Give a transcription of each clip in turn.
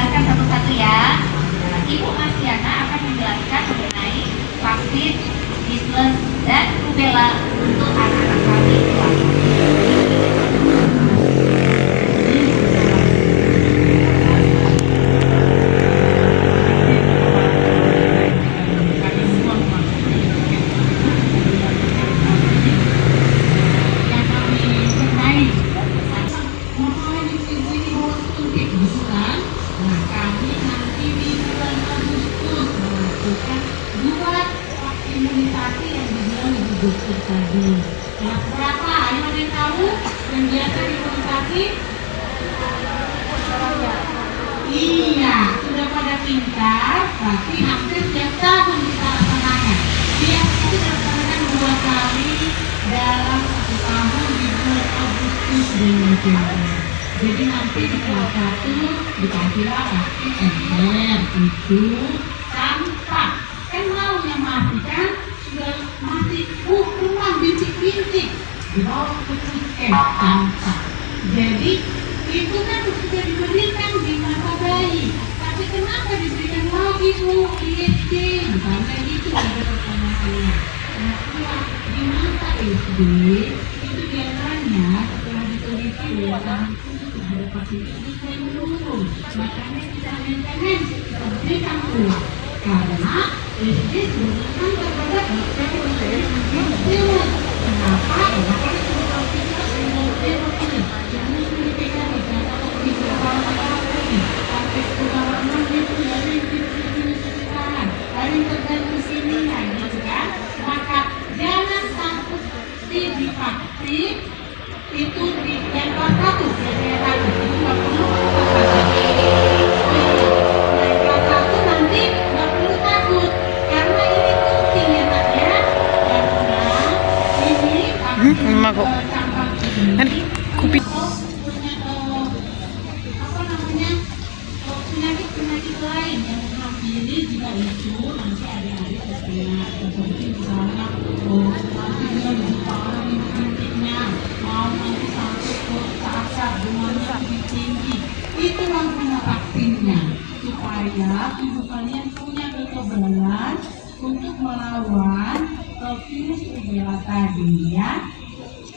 jelaskan satu-satu ya. Nah, Ibu Marsiana akan menjelaskan mengenai vaksin measles dan rubella untuk anak-anak kami. Imunisasi yang dibilang Ibu Dokter tadi. Kelas berapa? Ayo ada yang tahu yang biasa imunisasi? Iya, sudah pada pintar, berarti hampir tiap tahun kita laksanakan. Dia itu dilaksanakan 2 kali dalam 1 tahun di bulan Agustus dan November. Jadi nanti di kelas 1 dikasihlah vaksin ember, itu campak. Kan maunya masih kan sudah masih rumah bintik-bintik di bawah puskesmas campak. Jadi itu kan sudah diberikan di masa bayi, tapi kenapa diberikan lagi Bu ISD? Misalnya itu ada pertanyaannya. Nah, di masa SD itu biasanya setelah diteliti bahwa untuk ada vaksin itu mulai menurun, makanya kita maintenance, kita berikan ulang karena SD sebetulnya terhadap virus. Kenapa? Karena kita virus ini jangan dipegang di sana di sampai keluaran itu dari sekarang dari tergantung sini gitu kan. Maka jangan takut divaksin itu di yang kelas 1 saya tahu itu nggak perlu Aku nanti kupi penyakit lain yang menghampiri juga itu nanti adik-adik terkena seperti misalnya nanti dia lebih parah penyakitnya mau nanti sampai ke saat demamnya lebih tinggi itu punya vaksinnya supaya tubuh kalian punya kekebalan untuk melawan virus rubella tadi ya.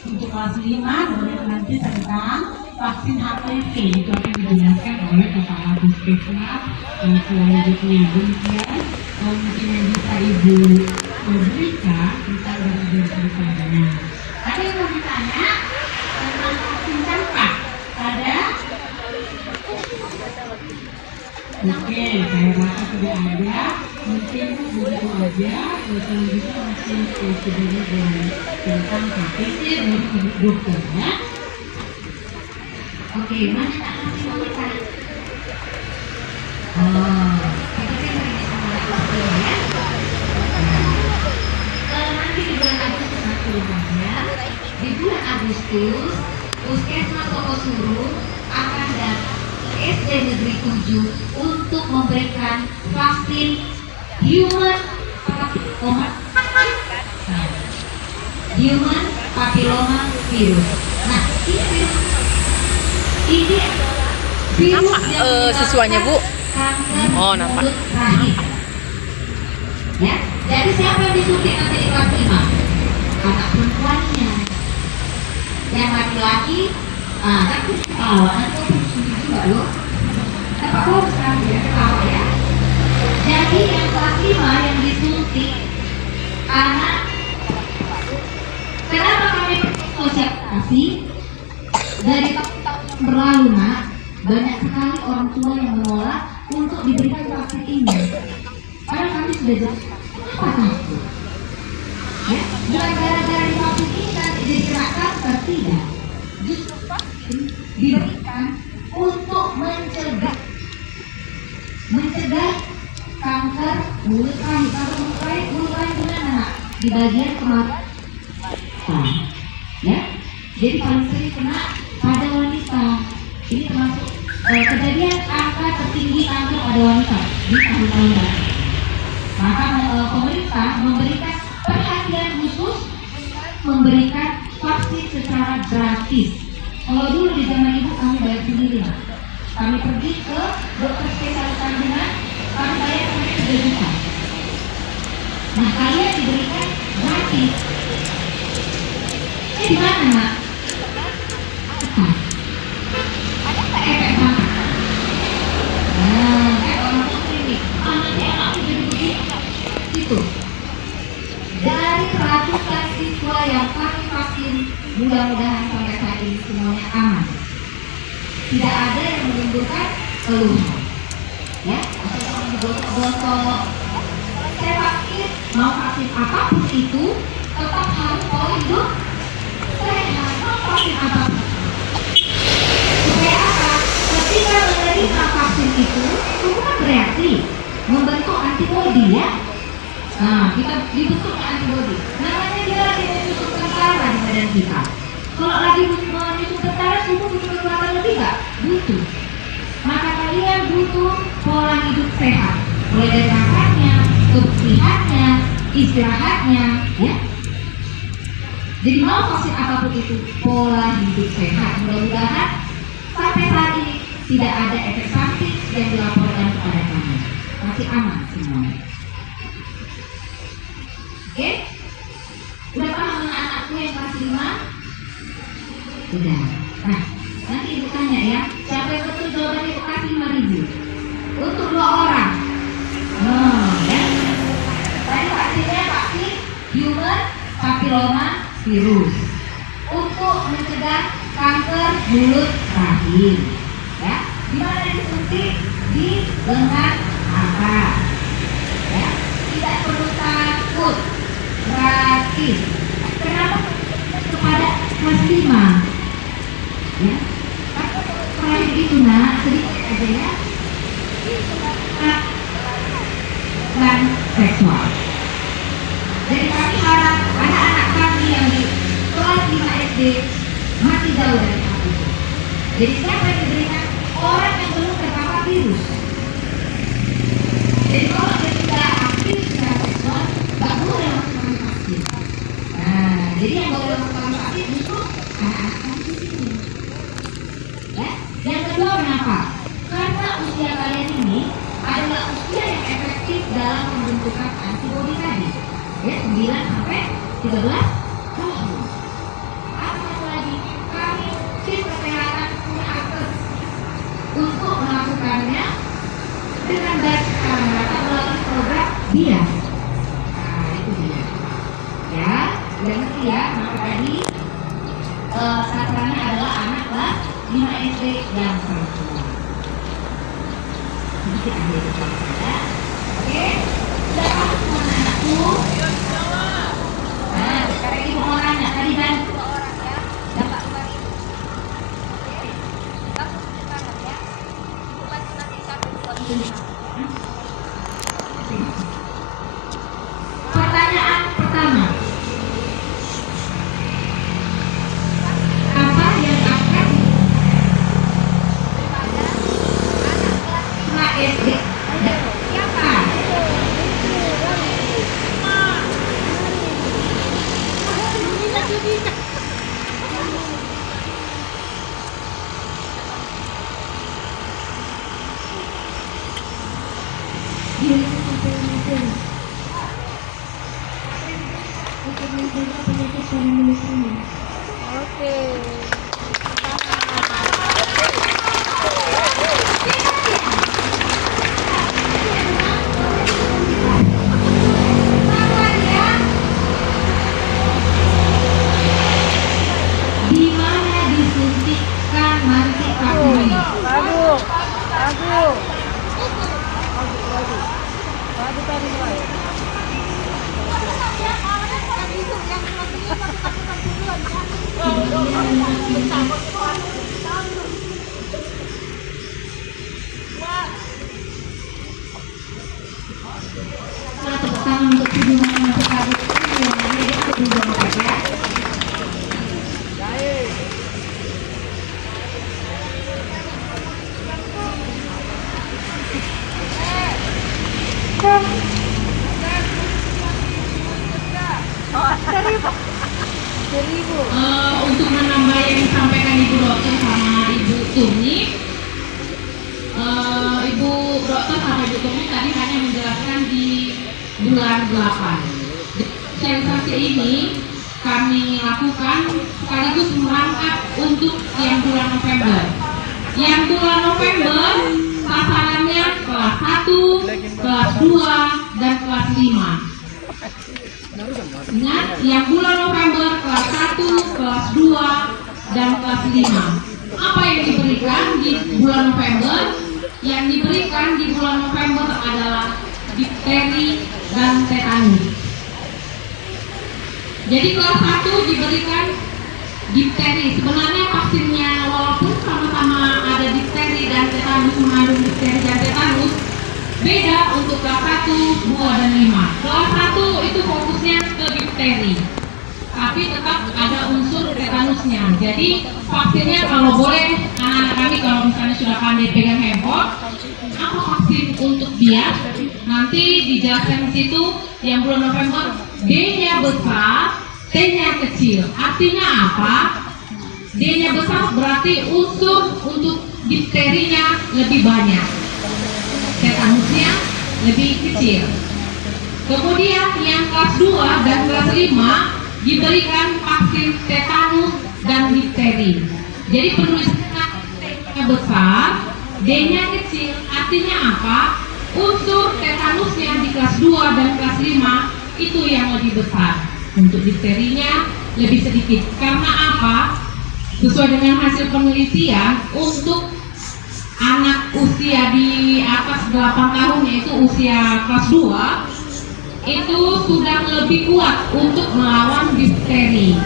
Untuk kelas 5 boleh nanti tentang vaksin HPV itu akan dijelaskan oleh kepala puskesmas selanjutnya. Demikian mungkin yang bisa Ibu berikan kita berbicara. Ada yang mau ditanya tentang vaksin campak? Ada? Oke, saya rasa sudah ada. Mungkin begitu aja. Selanjutnya masih sebenarnya tentang KTP dari Ibu Dokter ya. Oke, mana tak kasih wanita? Oh, itu kan ini sama vaksin ya. Nanti di bulan Agustus ya. Di bulan Agustus, Puskesmas Sokosuru akan datang SD Negeri 7 untuk memberikan vaksin human papilloma virus. Nah, ini virus nampak siswanya Bu. Oh, nampak. Ya, jadi siapa yang disuntik nanti di kelas 5? Anak perempuannya. Yang laki-laki, tapi ketawa nanti disuntik juga loh. Tapi kok sekarang dia ketawa ya. Jadi yang kelas 5 yang disuntik anak. Kenapa kami sosialisasi? Dari tahun berlalu nak, banyak sekali orang tua yang menolak untuk diberikan vaksin ini. Padahal kami sudah jelas apa takut? Ya, bukan gara-gara di vaksin ini nanti jadi kena kanker, tidak. Justru vaksin diberikan untuk mencegah kanker mulut rahim. Kanker mulut rahim di mana nak? Di bagian kemaluan. Ya, jadi paling sering kena pada wanita. Ini termasuk kejadian angka tertinggi kanker pada wanita di tahun-tahun lalu. Maka pemerintah memberikan perhatian khusus, memberikan vaksin secara gratis. Kalau dulu di zaman ibu kami bayar sendiri lah. Kami pergi ke dokter spesialis kandungan, kami bayar sampai 3 juta. Nah, kalian diberikan gratis. Di mana, Mak? Ada nggak efek samping? Nah, orang tua ini, anaknya jadi begini. Itu. Dari ratusan siswa yang kami vaksin, mudah-mudahan sampai saat ini semuanya aman. Tidak ada yang menimbulkan keluhan. Ya, atau digosok-gosok. Saya vaksin, mau vaksin apapun itu, tetap harus pola hidup sehat. Mau vaksin apapun. Supaya apa? Ketika menerima vaksin itu, tubuh kan bereaksi, membentuk antibodi ya. Nah, kita dibentuk antibodi. Namanya dia lagi menyusun tentara di badan kita. Kalau lagi menyusun tentara, tubuh butuh kekuatan lebih nggak? Butuh. Maka kalian butuh pola hidup sehat. Mulai dari makannya, kebersihannya, istirahatnya, ya. Jadi mau vaksin apapun itu, pola hidup sehat. Mudah-mudahan sampai saat ini tidak ada efek samping yang dilaporkan kepada kami. Masih aman semuanya. Oke? Udah paham dengan anakku yang kelas 5? Udah. Nah, nanti ibu tanya ya, siapa yang betul jawabannya ibu kasih 5.000 untuk 2 orang. Ya. Tadi vaksinnya vaksin human papilloma virus untuk mencegah kanker mulut rahim. Ya, di mana disuntik? Di lengan atas. Ya, tidak perlu takut, gratis. Kenapa kepada kelas 5? Ya, terakhir itu nak sedikit aja ya. Dan seksual. Jadi kami harap anak-anak kami yang di kelas 5 SD masih jauh dari hal itu. Jadi siapa yang diberikan? Orang yang belum terpapar virus. Jadi kalau dia tidak aktif secara seksual, nggak boleh langsung kami vaksin. Nah, jadi yang boleh langsung kami vaksin itu anak-anak kami di sini. Ya, yang kedua kenapa? Karena usia kalian ini adalah usia yang efektif dalam pembentukan antibodi tadi. Ya, 9 sampai 13 tahun. Apa lagi? Kami tim kesehatan punya akses untuk melakukannya dengan baik secara merata melalui program dia. Nah, itu dia. Ya, udah ngerti ya. Maka tadi sasarannya adalah anak kelas 5 SD yang perempuan. Sedikit ambil depan saya. Oke, sudah paham semua anakku? Nah, sekarang ibu mau nanya tadi dan dapat 5.000. Langsung ke tangan ya. Ibu bantu nanti 1, 2, 3. Pertanyaan pertama. Apa yang akan anak kelas 5 SD? Siapa? Oke. Di mana disuntikkan mantik vaksin? Lagu. Tadi mulai. Nah, tepuk tangan untuk hubungan yang masuk kabut ini yang namanya dia berubah ya. Untuk menambah yang disampaikan Ibu Dokter sama Ibu Tuni, bulan 8. Sosialisasi ini kami lakukan sekaligus merangkap untuk yang bulan November. Yang bulan November sasarannya kelas 1, kelas 2, dan kelas 5. Ingat, yang bulan November kelas 1, kelas 2, dan kelas 5. Apa yang diberikan di bulan November? Yang diberikan di bulan November adalah difteri dan tetanus. Jadi kelas 1 diberikan difteri. Sebenarnya vaksinnya walaupun sama-sama ada difteri dan tetanus, mengandung difteri dan tetanus, beda untuk kelas 1, 2, dan 5. Kelas 1 itu fokusnya ke difteri, tapi tetap ada unsur tetanusnya. Jadi vaksinnya kalau boleh anak-anak kami kalau misalnya sudah pandai pegang handphone, apa vaksin untuk dia? Nanti dijelaskan di situ yang bulan November D-nya besar, T-nya kecil. Artinya apa? D-nya besar berarti unsur untuk difterinya lebih banyak, tetanusnya lebih kecil. Kemudian yang kelas 2 dan kelas 5 diberikan vaksin tetanus dan difteri. Jadi penulisannya T-nya besar, D-nya kecil. Artinya apa? Unsur tetanusnya di kelas 2 dan kelas 5 itu yang lebih besar. Untuk difterinya lebih sedikit. Karena apa? Sesuai dengan hasil penelitian, untuk anak usia di atas 8 tahun, yaitu usia kelas 2, itu sudah lebih kuat untuk melawan difteri.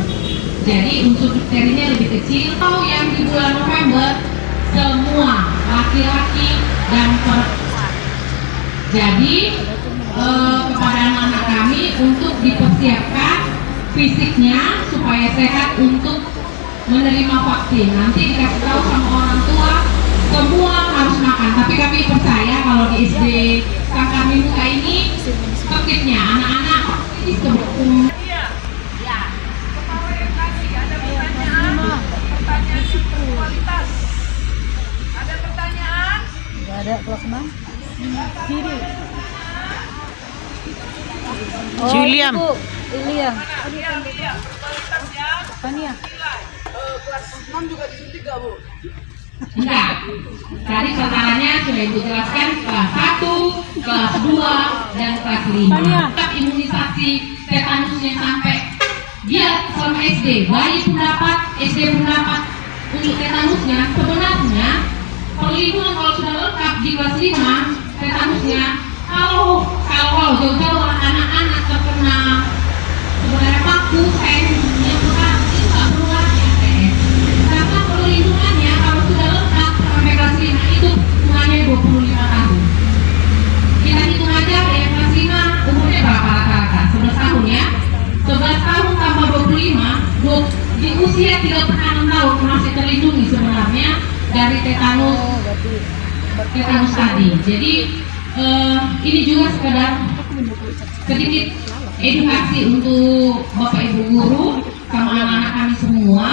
Jadi unsur difterinya lebih kecil. Kalau yang di bulan November semua laki-laki dan perempuan. Jadi kepada anak-anak kami untuk dipersiapkan fisiknya supaya sehat untuk menerima vaksin. Nanti dikasih tahu sama orang tua semua harus makan. Tapi kami percaya kalau di SD Sangkar Mimika ini tertibnya anak-anak ini sebelum ada kelas 6 kiri. William. Ini ya. Tania. enggak. Tadi sasarannya sudah Ibu jelaskan kelas 1, kelas 2, dan kelas 5. Tetap imunisasi tetanusnya sampai dia selama SD. Bayi pun dapat, SD pun dapat untuk tetanusnya. Sebenarnya perlindungan kalau sudah lengkap di kelas 5 tetanusnya, kalau jauh-jauh anak-anak terkena sebenarnya paku, yang berat itu nggak perlu lagi ATS. Karena perlindungannya kalau sudah lengkap sampai kelas 5 itu hitungannya 25 tahun. Kita hitung aja ya, kelas 5 umurnya berapa rata-rata? 11 tahun ya. 11 tahun tambah 25, di usia 36 tahun masih terlindungi sebenarnya dari tetanus tadi. Jadi ini juga sekedar sedikit edukasi untuk Bapak Ibu guru sama anak-anak kami semua.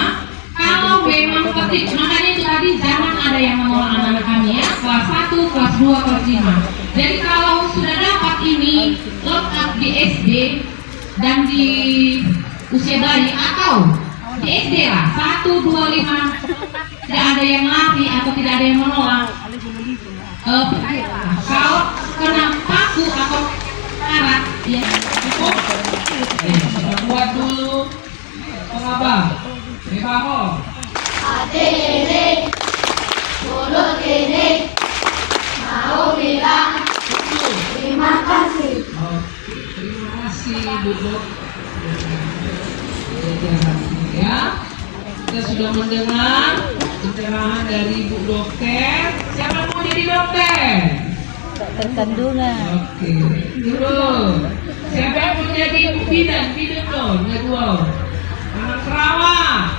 Kalau memang tertib, makanya itu tadi jangan ada yang menolak anak-anak kami ya, kelas 1, kelas 2, kelas 5. Jadi kalau sudah dapat ini lengkap di SD dan di usia bayi atau di SD lah 1, 2, 5, tidak ada yang lari atau tidak ada yang menolak. Kalau kena paku atau karat ya cukup buat dulu pengabang bebaho Adere Bolo Dere mau bilang terima kasih. Terima kasih Bu Dok. Ya, kita sudah mendengar pencerahan dari Bu Dokter. Siapa yang mau jadi dokter? Dokter kandungan. Oke, turun. Siapa yang mau jadi bidan? Bidan dong, kedua. Anak perawat.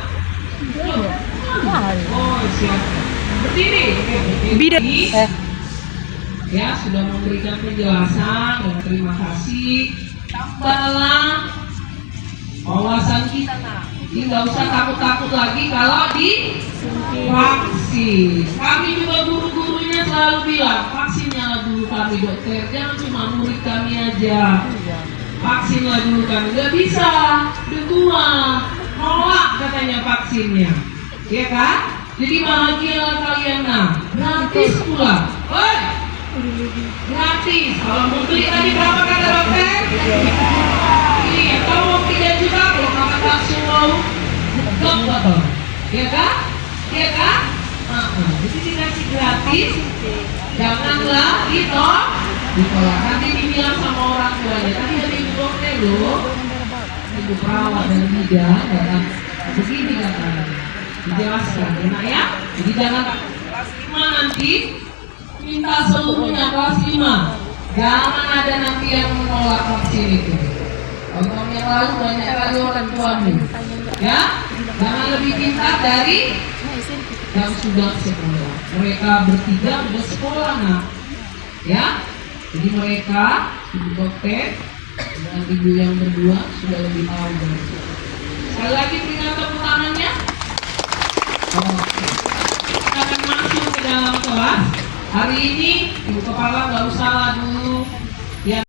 Oh, siap. Berdiri. Bidan. Ya, sudah memberikan penjelasan. Dan terima kasih. Tambahlah wawasan kita. Jadi nggak usah takut-takut lagi kalau di vaksin. Kami juga guru-gurunya selalu bilang vaksinnya dulu kami dokter, jangan cuma murid kami aja. vaksin lah dulu kan. Nggak bisa, udah tua, nolak katanya vaksinnya, ya kan? Jadi bahagialah kalian nah, gratis pula. Woi, gratis. Kalau mau beli tadi berapa kata dokter? Iya, kalau mau 3 juta, kalau kakak langsung mau gak apa? Ya kan? Ya kan? Jadi dikasih gratis, janganlah ditolak. Nanti dibilang sama orang tuanya, tadi ada ibu dokter loh, ibu perawat dan bidan, dan begini katanya, dijelaskan, enak ya? Jadi jangan kelas 5 nanti minta seluruhnya kelas 5. Jangan ada nanti yang menolak vaksin itu. Tahun yang lalu banyak kali orang tuamu, ya? Jangan lebih pintar dari yang sudah sekolah. Mereka bertiga sudah sekolah, nah, ya. Jadi mereka, ibu dokter dan ibu yang berdua sudah lebih tahu dari itu. Sekali lagi berikan tepuk tangannya. Oke. Kita akan masuk ke dalam kelas. Hari ini ibu kepala nggak usah lah dulu